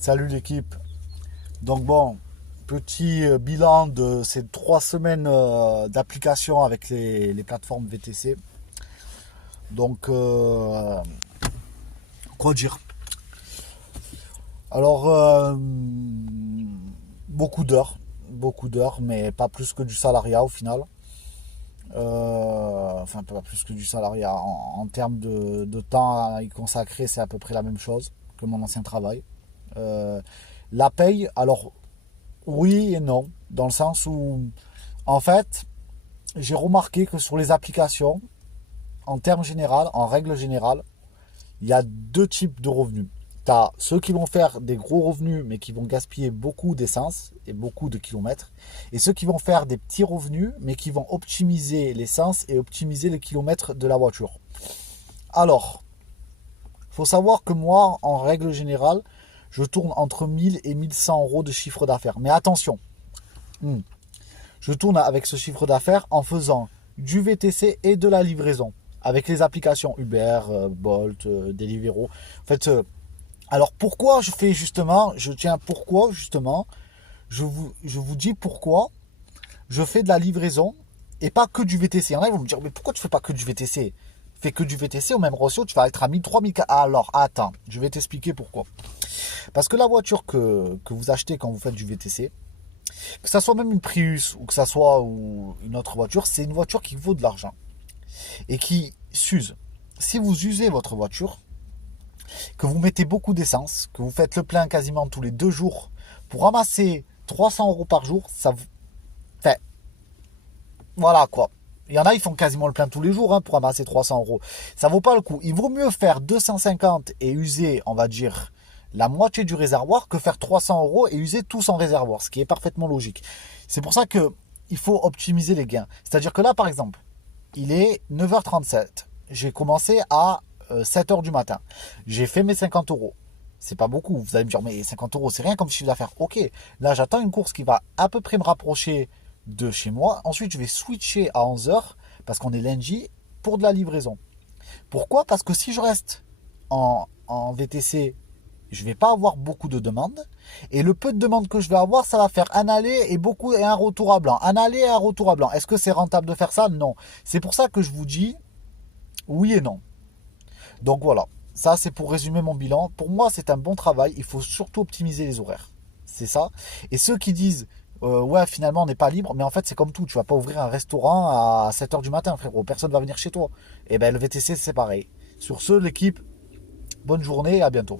Salut l'équipe. Donc bon, petit bilan de ces 3 semaines d'application avec les plateformes VTC. Donc, quoi dire? Alors, beaucoup d'heures, mais pas plus que du salariat au final. Enfin, pas plus que du salariat. En termes de temps à y consacrer, c'est à peu près la même chose que mon ancien travail. Euh, la paye, alors oui et non, dans le sens où, en fait, j'ai remarqué que sur les applications, en termes général, en règle générale, il y a deux types de revenus. Tu as ceux qui vont faire des gros revenus, mais qui vont gaspiller beaucoup d'essence et beaucoup de kilomètres. Et ceux qui vont faire des petits revenus, mais qui vont optimiser l'essence et optimiser les kilomètres de la voiture. Alors, il faut savoir que moi, en règle générale, je tourne entre 1000 et 1100 euros de chiffre d'affaires. Mais attention, je tourne avec ce chiffre d'affaires en faisant du VTC et de la livraison. Avec les applications Uber, Bolt, Deliveroo. En fait, alors pourquoi je fais justement, je vous dis pourquoi je fais de la livraison et pas que du VTC. Il y en a, ils vont me dire, mais pourquoi tu fais pas que du VTC? Fais que du VTC, au même ratio, tu vas être à 1003, 1004. Alors, attends, je vais t'expliquer pourquoi. Parce que la voiture que vous achetez quand vous faites du VTC, que ça soit même une Prius ou que ça soit une autre voiture, c'est une voiture qui vaut de l'argent et qui s'use. Si vous usez votre voiture, que vous mettez beaucoup d'essence, que vous faites le plein quasiment tous les 2 jours pour ramasser 300 euros par jour, ça vous fait. Voilà quoi. Il y en a, ils font quasiment le plein tous les jours pour ramasser 300 euros. Ça vaut pas le coup. Il vaut mieux faire 250 et user, on va dire, la moitié du réservoir que faire 300 euros et user tout son réservoir, ce qui est parfaitement logique. C'est pour ça que il faut optimiser les gains. C'est-à-dire que là, par exemple, il est 9h37. J'ai commencé à 7h du matin. J'ai fait mes 50 euros. C'est pas beaucoup. Vous allez me dire, mais 50 euros, c'est rien comme chiffre d'affaires. Ok, là, j'attends une course qui va à peu près me rapprocher de chez moi. Ensuite, je vais switcher à 11h parce qu'on est lundi pour de la livraison. Pourquoi? Parce que si je reste en VTC, je vais pas avoir beaucoup de demandes. Et le peu de demandes que je vais avoir, ça va faire un aller et un retour à blanc. Un aller et un retour à blanc. Est-ce que c'est rentable de faire ça? Non. C'est pour ça que je vous dis oui et non. Donc voilà. Ça, c'est pour résumer mon bilan. Pour moi, c'est un bon travail. Il faut surtout optimiser les horaires. C'est ça. Et ceux qui disent ouais, finalement, on n'est pas libre. Mais en fait, c'est comme tout. Tu vas pas ouvrir un restaurant à 7h du matin, frérot. Personne va venir chez toi. Et ben, le VTC, c'est pareil. Sur ce, l'équipe, bonne journée et à bientôt.